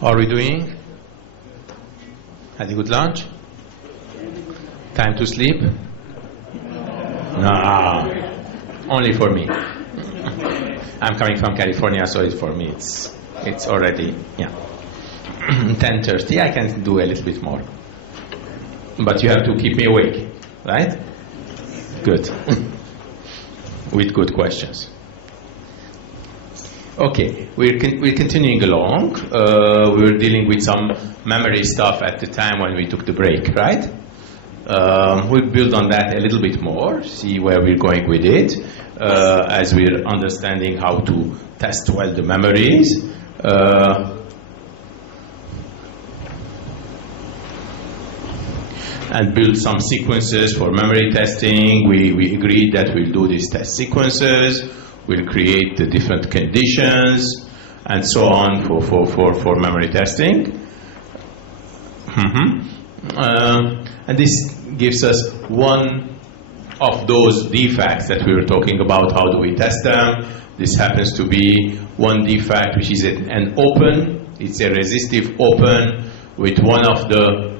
How are we doing? Had a good lunch? Time to sleep? No, only for me. I'm coming from California, so it's for me. It's already 10:30. I can do a little bit more, but you have to keep me awake, right? Good. With good questions. Okay, we're continuing along. We were dealing with some memory stuff at the time when we took the break, right? We'll build on that a little bit more, see where we're going with it, as we're understanding how to test well the memories. And build some sequences for memory testing. We agreed that we'll do these test sequences. We'll create the different conditions and so on for memory testing. And this gives us one of those defects that we were talking about. How do we test them? This happens to be one defect, which is an open. It's a resistive open with one of the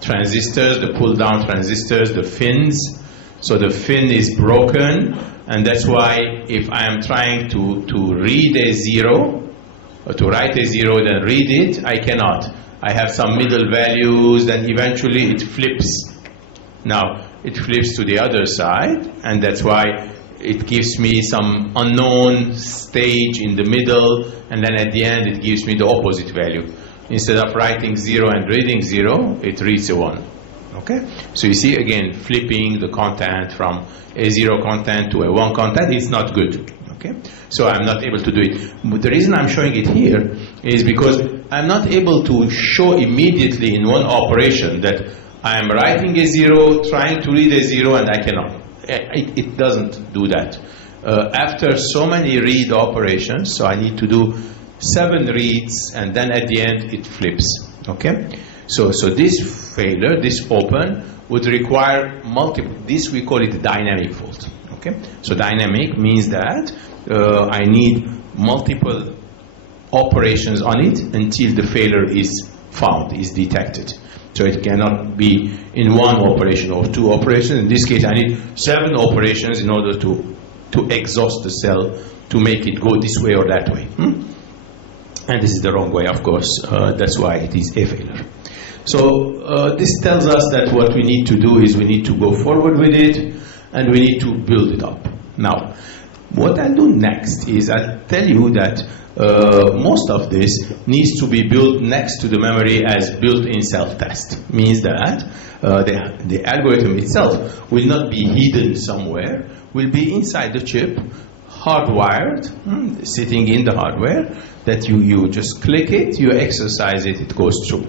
transistors, the pull-down transistors, the fins. So the fin is broken, and that's why if I am trying to read a 0, or to write a 0, then read it, I cannot. I have some middle values, then eventually it flips. Now, it flips to the other side, and that's why it gives me some unknown stage in the middle, and then at the end it gives me the opposite value. Instead of writing 0 and reading 0, it reads a 1. Okay? So you see, again, flipping the content from a 0 content to a 1 content is not good. Okay? So I'm not able to do it. But the reason I'm showing it here is because I'm not able to show immediately in one operation that I am writing a 0, trying to read a 0, and I cannot. It doesn't do that. After so many read operations, so I need to do 7 reads, and then at the end it flips. Okay? So this failure, this open, would require multiple. This we call it dynamic fault. Okay? So dynamic means that I need multiple operations on it until the failure is found, is detected. So it cannot be in one operation or 2 operations. In this case, I need 7 operations in order to exhaust the cell to make it go this way or that way. And this is the wrong way, of course. That's why it is a failure. So this tells us that what we need to do is we need to go forward with it, and we need to build it up. Now, what I'll do next is I'll tell you that most of this needs to be built next to the memory as built-in self-test. Means that the algorithm itself will not be hidden somewhere, will be inside the chip, hardwired, sitting in the hardware, that you just click it, you exercise it, it goes through.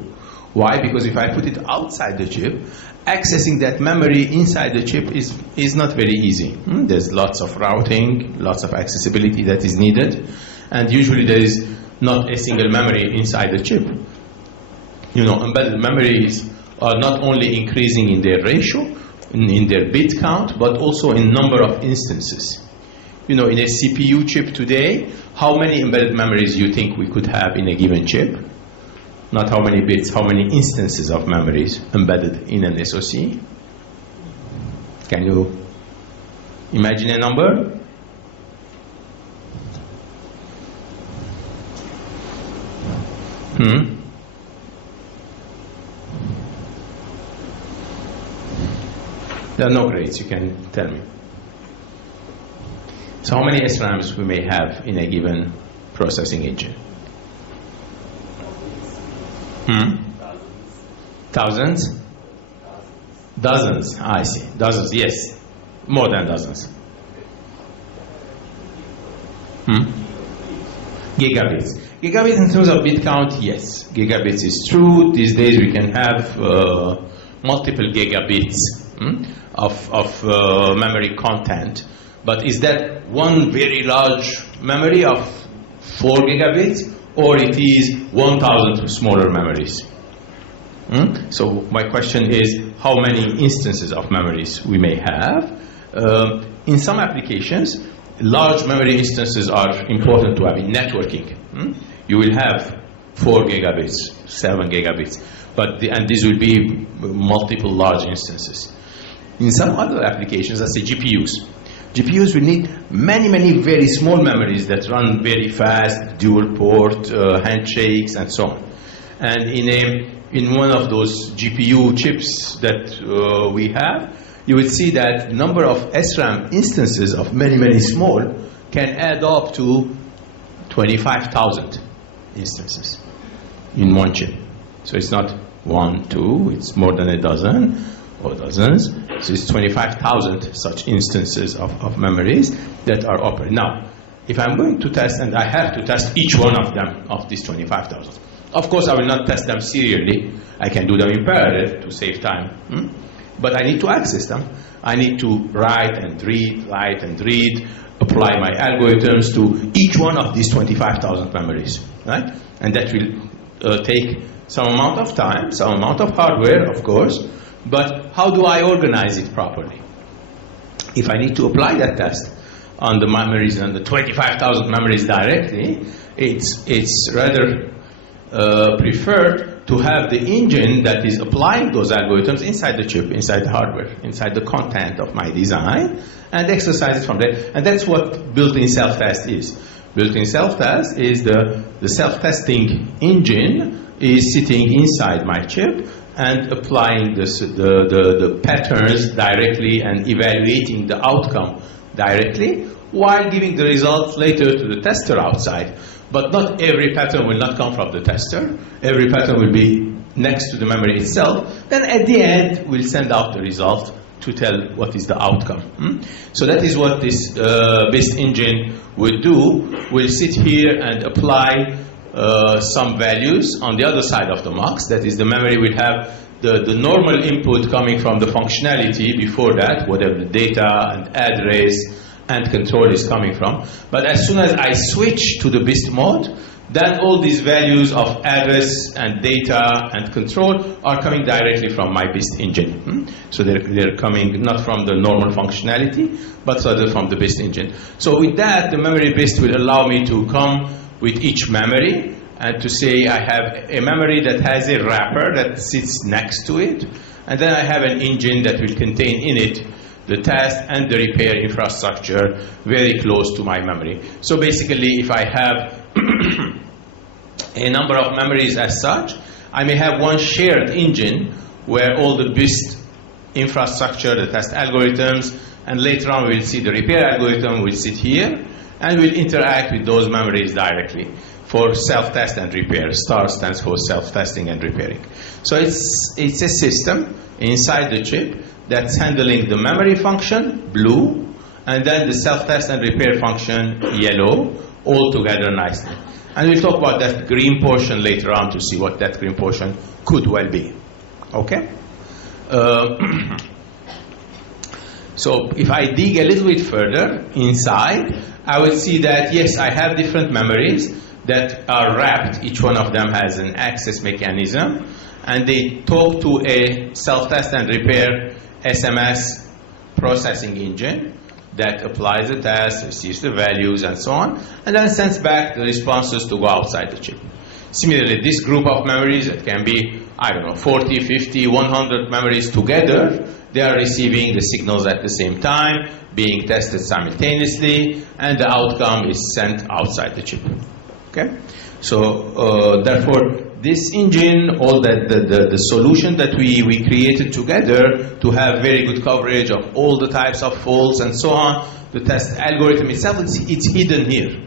Why? Because if I put it outside the chip, accessing that memory inside the chip is not very easy. There's lots of routing, lots of accessibility that is needed, and usually there is not a single memory inside the chip. You know, embedded memories are not only increasing in their ratio, in their bit count, but also in number of instances. You know, in a CPU chip today, how many embedded memories you think we could have in a given chip? Not how many bits, how many instances of memories embedded in an SoC? Can you imagine a number? There are no grades, you can tell me. So how many SRAMs we may have in a given processing engine? Thousands? Dozens. I see. Dozens, yes. More than dozens. Gigabits. Gigabits in terms of bit count, yes. Gigabits is true. These days we can have multiple gigabits of memory content. But is that one very large memory of 4 gigabits, or it is 1,000 smaller memories? So my question is, how many instances of memories we may have? In some applications, large memory instances are important to have in networking. You will have 4 gigabits, 7 gigabits, and these will be multiple large instances. In some other applications, let's say GPUs. GPUs will need many, many very small memories that run very fast, dual port, handshakes, and so on. And in one of those GPU chips that we have, you will see that number of SRAM instances of many, many small can add up to 25,000 instances in one chip. So it's not 1, 2, it's more than a dozen or dozens. So it's 25,000 such instances of memories that are operating. Now, if I'm going to test, and I have to test each one of them, of these 25,000, of course I will not test them serially. I can do them in parallel to save time. But I need to access them. I need to write and read, apply my algorithms to each one of these 25,000 memories, right? And that will take some amount of time, some amount of hardware, of course, but how do I organize it properly? If I need to apply that test on the memories, on the 25,000 memories directly, it's rather preferred to have the engine that is applying those algorithms inside the chip, inside the hardware, inside the content of my design, and exercise it from there. And that's what built-in self-test is. Built-in self-test is the self-testing engine is sitting inside my chip and applying the patterns directly and evaluating the outcome directly while giving the results later to the tester outside. But not every pattern will not come from the tester. Every pattern will be next to the memory itself. Then at the end, we'll send out the result to tell what is the outcome. So that is what this BIST engine will do. We'll sit here and apply some values on the other side of the mux. That is, the memory will have the normal input coming from the functionality before that, whatever the data and address and control is coming from. But as soon as I switch to the BIST mode, then all these values of address and data and control are coming directly from my BIST engine. So they're coming not from the normal functionality, but rather from the BIST engine. So with that, the memory BIST will allow me to come with each memory and to say I have a memory that has a wrapper that sits next to it, and then I have an engine that will contain in it the test and the repair infrastructure very close to my memory. So basically, if I have a number of memories as such, I may have one shared engine where all the BIST infrastructure, the test algorithms, and later on we'll see the repair algorithm will sit here and will interact with those memories directly for self-test and repair. STAR stands for self-testing and repairing. So it's a system inside the chip that's handling the memory function, blue, and then the self-test and repair function, yellow, all together nicely. And we'll talk about that green portion later on to see what that green portion could well be. Okay? So if I dig a little bit further inside, I will see that, yes, I have different memories that are wrapped. Each one of them has an access mechanism, and they talk to a self-test and repair SMS processing engine that applies the test, receives the values, and so on, and then sends back the responses to go outside the chip. Similarly, this group of memories, it can be, 40, 50, 100 memories together, they are receiving the signals at the same time, being tested simultaneously, and the outcome is sent outside the chip. Okay? So, therefore, this engine, all the solution that we created together to have very good coverage of all the types of faults and so on, the test algorithm itself, it's hidden here.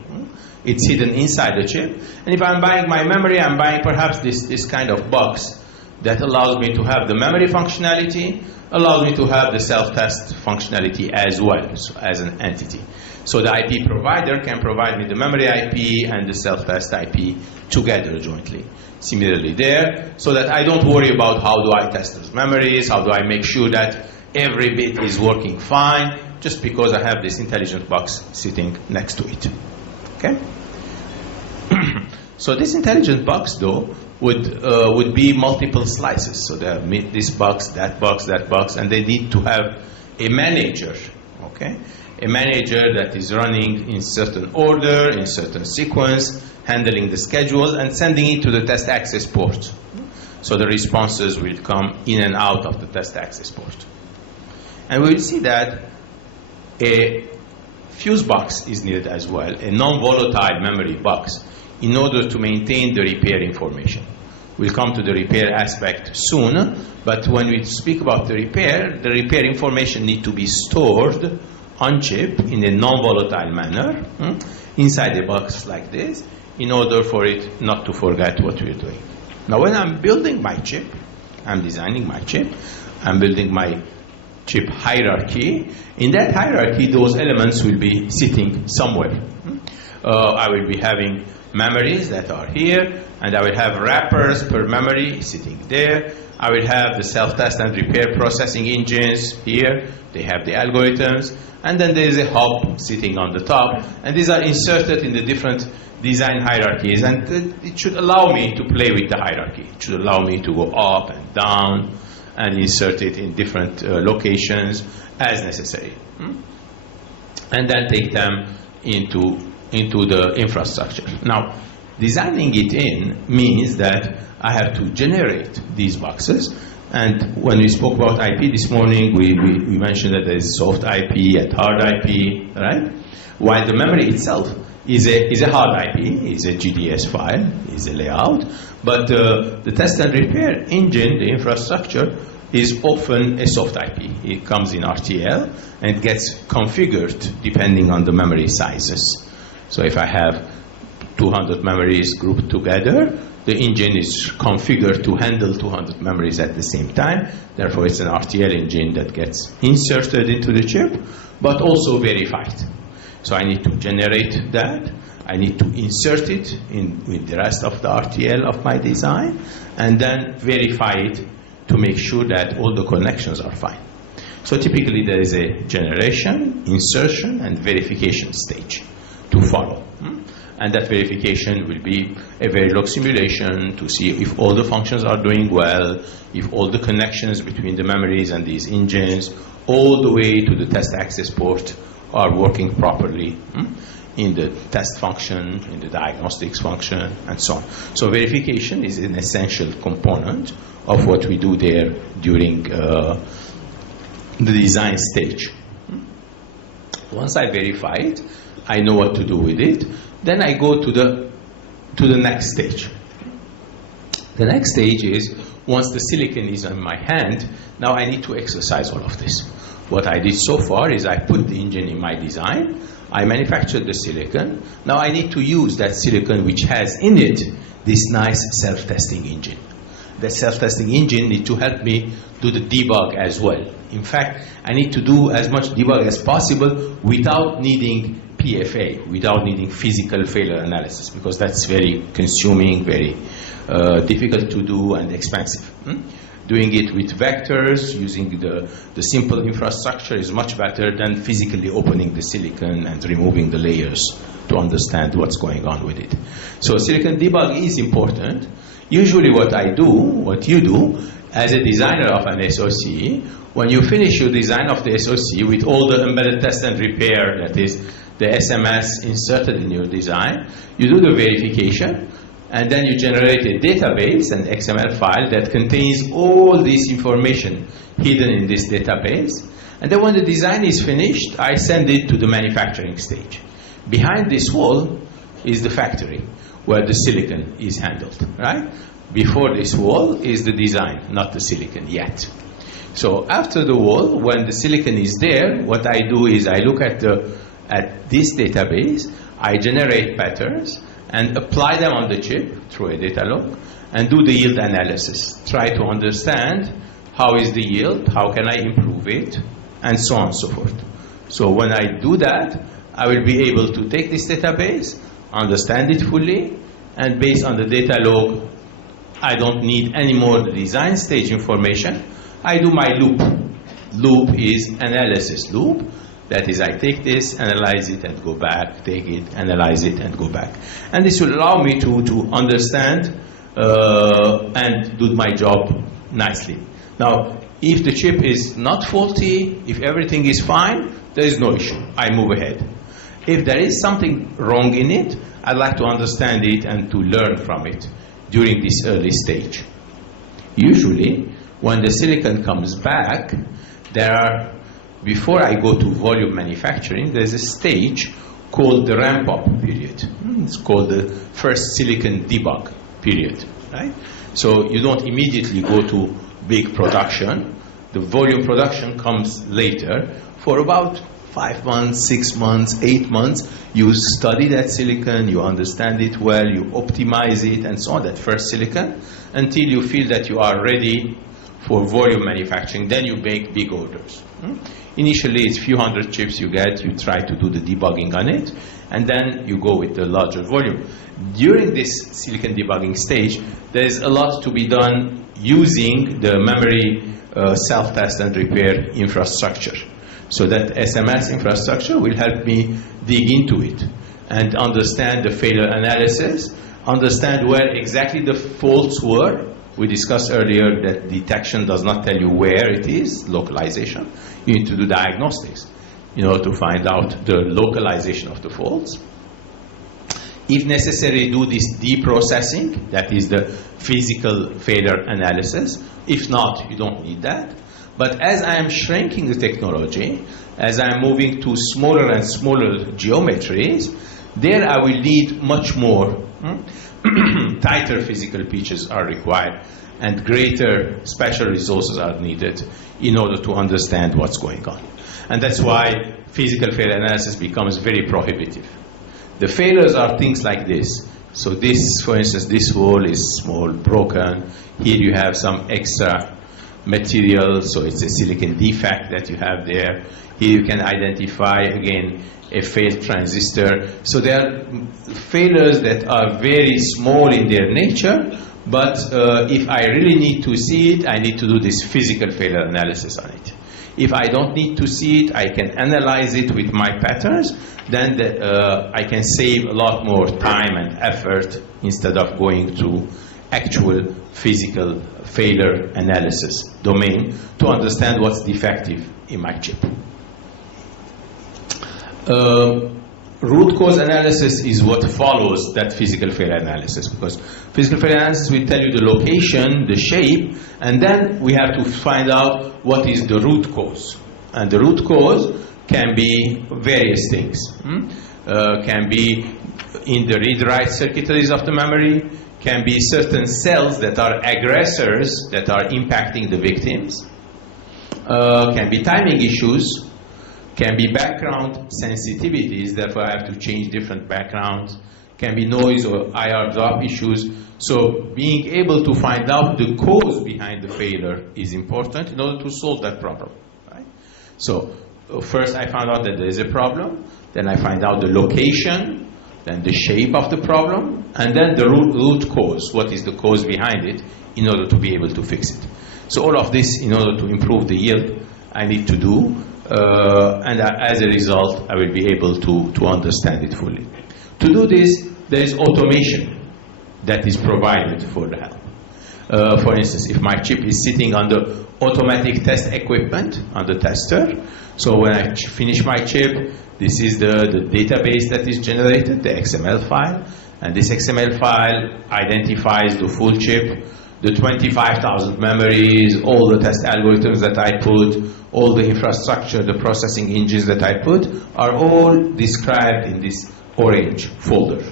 It's hidden inside the chip. And if I'm buying my memory, I'm buying perhaps this kind of box that allows me to have the memory functionality, allows me to have the self-test functionality as well, so as an entity. So the IP provider can provide me the memory IP and the self-test IP together jointly. Similarly there, so that I don't worry about how do I test those memories, how do I make sure that every bit is working fine, just because I have this intelligent box sitting next to it. Okay? So this intelligent box, though, would be multiple slices. So there this box, that box, that box, and they need to have a manager. Okay? a manager that is running in certain order, in certain sequence, handling the schedules, and sending it to the test access port. So the responses will come in and out of the test access port. And we will see that a fuse box is needed as well, a non-volatile memory box, in order to maintain the repair information. We'll come to the repair aspect soon, but when we speak about the repair information needs to be stored on chip in a non-volatile manner inside a box like this, in order for it not to forget what we're doing. Now, when I'm building my chip, I'm designing my chip, I'm building my chip hierarchy. In that hierarchy, those elements will be sitting somewhere. I will be having memories that are here, and I will have wrappers per memory sitting there. I will have the self-test and repair processing engines here. They have the algorithms. And then there is a hub sitting on the top. And these are inserted in the different design hierarchies. And it should allow me to play with the hierarchy. It should allow me to go up and down and insert it in different locations as necessary. And then take them into the infrastructure. Now, designing it in means that I have to generate these boxes. And when we spoke about IP this morning, we mentioned that there is soft IP and hard IP, right? While the memory itself is a hard IP, is a GDS file, is a layout, but the test and repair engine, the infrastructure, is often a soft IP. It comes in RTL and it gets configured depending on the memory sizes. So if I have 200 memories grouped together, the engine is configured to handle 200 memories at the same time. Therefore, it's an RTL engine that gets inserted into the chip, but also verified. So I need to generate that. I need to insert it in with the rest of the RTL of my design, and then verify it to make sure that all the connections are fine. So typically, there is a generation, insertion, and verification stage to follow. And that verification will be a Verilog simulation to see if all the functions are doing well, if all the connections between the memories and these engines, all the way to the test access port, are working properly in the test function, in the diagnostics function, and so on. So verification is an essential component of what we do there during the design stage. Once I verify it, I know what to do with it. Then I go to the next stage. The next stage is, once the silicon is in my hand, now I need to exercise all of this. What I did so far is I put the engine in my design, I manufactured the silicon, now I need to use that silicon which has in it this nice self-testing engine. That self-testing engine needs to help me do the debug as well. In fact, I need to do as much debug as possible without needing PFA, without needing physical failure analysis, because that's very consuming, very difficult to do and expensive. Doing it with vectors, using the simple infrastructure is much better than physically opening the silicon and removing the layers to understand what's going on with it. So silicon debug is important. Usually what I do, what you do, as a designer of an SoC, when you finish your design of the SoC with all the embedded test and repair, that is, the SMS inserted in your design, you do the verification, and then you generate a database, an XML file that contains all this information hidden in this database. And then when the design is finished, I send it to the manufacturing stage. Behind this wall is the factory, where the silicon is handled, right? Before this wall is the design, not the silicon yet. So after the wall, when the silicon is there, what I do is I look at this database, I generate patterns, and apply them on the chip through a data log, and do the yield analysis. Try to understand how is the yield, how can I improve it, and so on and so forth. So when I do that, I will be able to take this database, understand it fully, and based on the data log, I don't need any more the design stage information. I do my loop. Loop is analysis loop. That is, I take this, analyze it, and go back, take it, analyze it, and go back. And this will allow me to understand and do my job nicely. Now, if the chip is not faulty, if everything is fine, there is no issue. I move ahead. If there is something wrong in it, I'd like to understand it and to learn from it during this early stage. Usually, when the silicon comes back, before I go to volume manufacturing, there's a stage called the ramp-up period. It's called the first silicon debug period, right? So you don't immediately go to big production. The volume production comes later. For about 5 months, 6 months, 8 months, you study that silicon, you understand it well, you optimize it, and so on, that first silicon, until you feel that you are ready for volume manufacturing. Then you make big orders. Initially, it's a few hundred chips you get, you try to do the debugging on it, and then you go with the larger volume. During this silicon debugging stage, there's a lot to be done using the memory self-test and repair infrastructure. So that SMS infrastructure will help me dig into it and understand the failure analysis, understand where exactly the faults were. We discussed earlier that detection does not tell you where it is, localization. You need to do diagnostics in order to find out the localization of the faults. If necessary, do this deprocessing, that is the physical failure analysis. If not, you don't need that. But as I am shrinking the technology, as I am moving to smaller and smaller geometries, there I will need much more. Tighter physical features are required, and greater special resources are needed in order to understand what's going on. And that's why physical failure analysis becomes very prohibitive. The failures are things like this. So this, for instance, this wall is small, broken. Here you have some extra material, so it's a silicon defect that you have there. Here you can identify, again, a failed transistor. So there are failures that are very small in their nature, but if I really need to see it, I need to do this physical failure analysis on it. If I don't need to see it, I can analyze it with my patterns, then I can save a lot more time and effort instead of going to actual physical failure analysis domain to understand what's defective in my chip. Root cause analysis is what follows that physical failure analysis, because physical failure analysis will tell you the location, the shape, and then we have to find out what is the root cause. And the root cause can be various things. Can be in the read-write circuitries of the memory, can be certain cells that are aggressors that are impacting the victims, can be timing issues, can be background sensitivities, therefore I have to change different backgrounds, can be noise or IR drop issues. So being able to find out the cause behind the failure is important in order to solve that problem. Right? So first I found out that there is a problem, then I find out the location, then the shape of the problem, and then the root cause, what is the cause behind it, in order to be able to fix it. So all of this, in order to improve the yield, I need to do, and as a result, I will be able to understand it fully. To do this, there is automation that is provided for the help. For instance, if my chip is sitting on the automatic test equipment, on the tester, so when I finish my chip, this is the database that is generated, the XML file, and this XML file identifies the full chip, the 25,000 memories, all the test algorithms that I put, all the infrastructure, the processing engines that I put, are all described in this orange folder.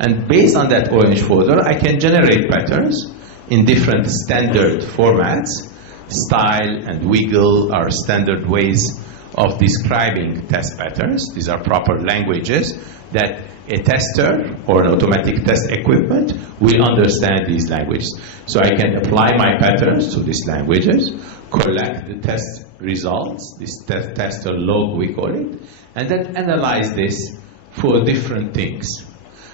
And based on that orange folder, I can generate patterns in different standard formats. Style and wiggle are standard ways of describing test patterns. These are proper languages that a tester or an automatic test equipment will understand these languages. So I can apply my patterns to these languages, collect the test results, this tester log we call it, and then analyze this for different things.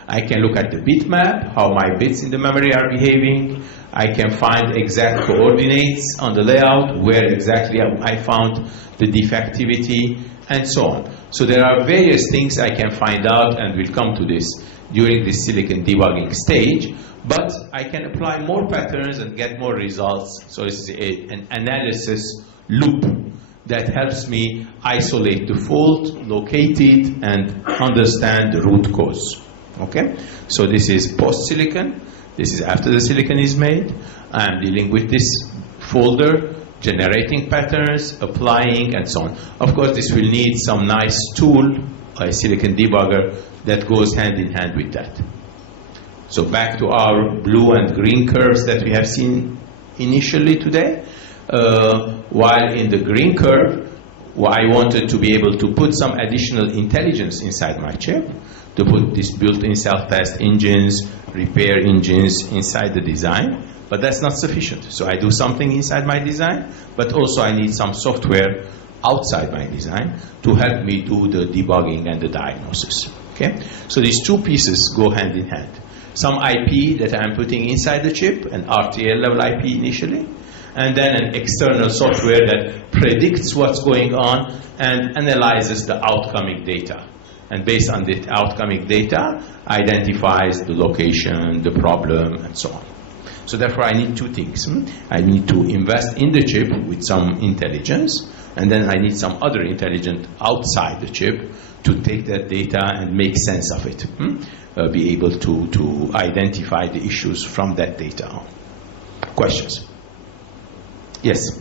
I can look at the bitmap, how my bits in the memory are behaving. I can find exact coordinates on the layout, where exactly I found the defectivity, and so on. So there are various things I can find out, and we'll come to this during this silicon debugging stage, but I can apply more patterns and get more results. So it's an analysis loop that helps me isolate the fault, locate it, and understand the root cause. Okay? So this is post-silicon. This is after the silicon is made. I'm dealing with this folder, generating patterns, applying, and so on. Of course, this will need some nice tool, a silicon debugger, that goes hand in hand with that. So back to our blue and green curves that we have seen initially today. While in the green curve, I wanted to be able to put some additional intelligence inside my chip, to put these built-in self-test engines, repair engines inside the design, but that's not sufficient. So I do something inside my design, but also I need some software outside my design to help me do the debugging and the diagnosis. Okay? So these two pieces go hand in hand. Some IP that I'm putting inside the chip, an RTL level IP initially, and then an external software that predicts what's going on and analyzes the outcoming data. And based on the outcoming data, identifies the location, the problem, and so on. So therefore, I need two things. I need to invest in the chip with some intelligence, and then I need some other intelligence outside the chip to take that data and make sense of it. Be able to identify the issues from that data. Questions? Yes.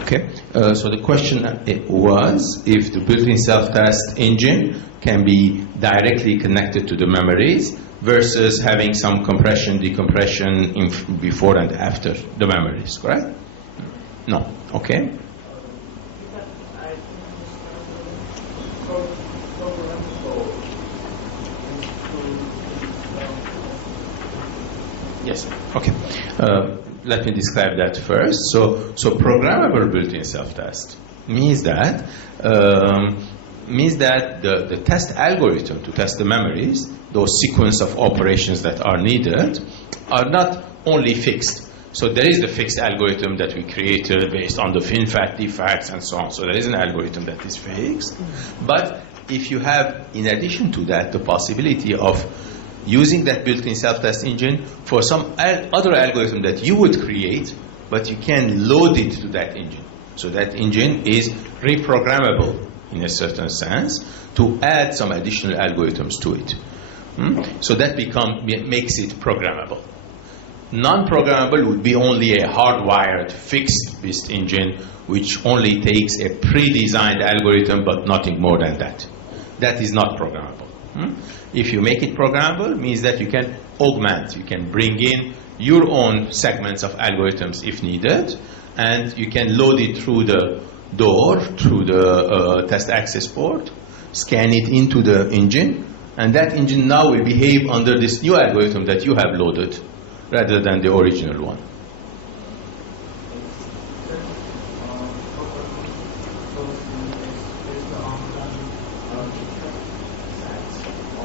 Okay, so the question was if the built-in self-test engine can be directly connected to the memories versus having some compression, decompression before and after the memories, correct? No, okay. Yes, okay. Let me describe that first. So programmable built-in self-test means that the test algorithm to test the memories, those sequence of operations that are needed, are not only fixed. So there is the fixed algorithm that we created based on the FinFET defects and so on. So there is an algorithm that is fixed. But if you have, in addition to that, the possibility of using that built-in self-test engine for some other algorithm that you would create, but you can load it to that engine. So that engine is reprogrammable in a certain sense to add some additional algorithms to it. So that makes it programmable. Non-programmable would be only a hardwired fixed-based engine which only takes a pre-designed algorithm but nothing more than that. That is not programmable. If you make it programmable, it means that you can augment, you can bring in your own segments of algorithms if needed, and you can load it through the door, through the test access port, scan it into the engine, and that engine now will behave under this new algorithm that you have loaded rather than the original one.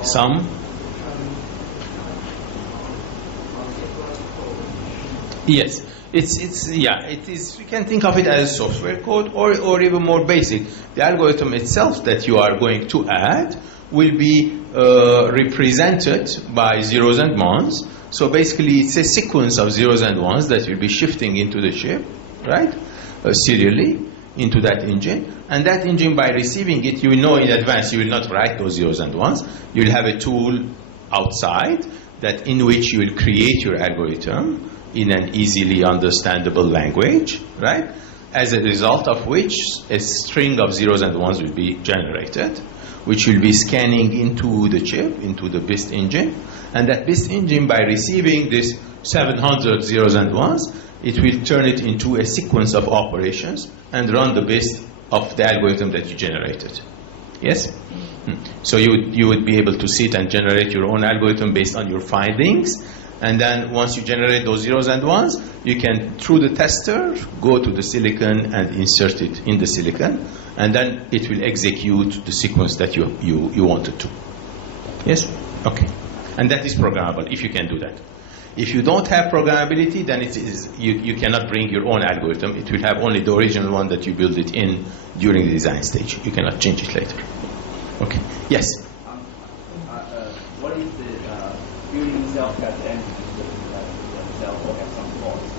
Some? Yes. It is. You can think of it as software code or even more basic. The algorithm itself that you are going to add will be represented by zeros and ones. So basically, it's a sequence of zeros and ones that will be shifting into the chip, right? Serially into that engine. And that engine, by receiving it, you will know in advance you will not write those zeros and ones. You will have a tool outside that in which you will create your algorithm in an easily understandable language, right? As a result of which a string of zeros and ones will be generated, which will be scanning into the chip, into the BIST engine. And that BIST engine, by receiving this 700 zeros and ones, it will turn it into a sequence of operations and run the BIST of the algorithm that you generated. Yes? So you would be able to sit and generate your own algorithm based on your findings. And then once you generate those zeros and ones, you can, through the tester, go to the silicon and insert it in the silicon. And then it will execute the sequence that you wanted to. Yes? Okay. And that is programmable, if you can do that. If you don't have programmability, then you cannot bring your own algorithm. It will have only the original one that you build it in during the design stage. You cannot change it later. Okay. Yes? What is the building self-test engine itself or have some faults?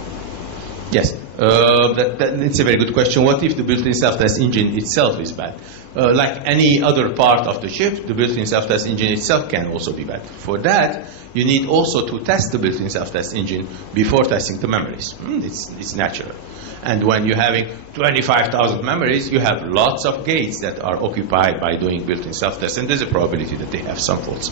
Yes. It's a very good question. What if the built-in self-test engine itself is bad? Like any other part of the chip, the built-in self-test engine itself can also be bad. For that, you need also to test the built-in self-test engine before testing the memories. It's natural. And when you're having 25,000 memories, you have lots of gates that are occupied by doing built-in self-test, and there's a probability that they have some faults.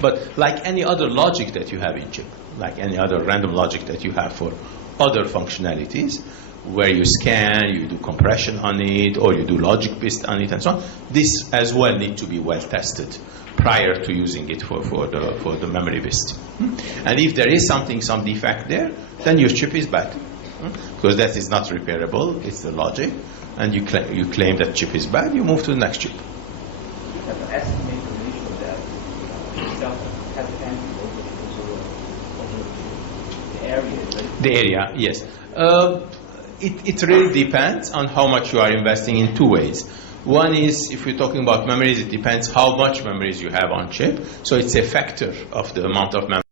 But like any other logic that you have in chip, like any other random logic that you have for other functionalities, where you scan, you do compression on it, or you do logic based on it, and so on, this as well needs to be well tested prior to using it for the memory based. And if there is some defect there, then your chip is bad. Because that is not repairable, it's the logic, and you claim that chip is bad, you move to the next chip. You have to estimate the ratio that self-test engine over the area, right? The area, yes. It really depends on how much you are investing in two ways. One is, if we're talking about memories, it depends how much memories you have on chip. So it's a factor of the amount of memory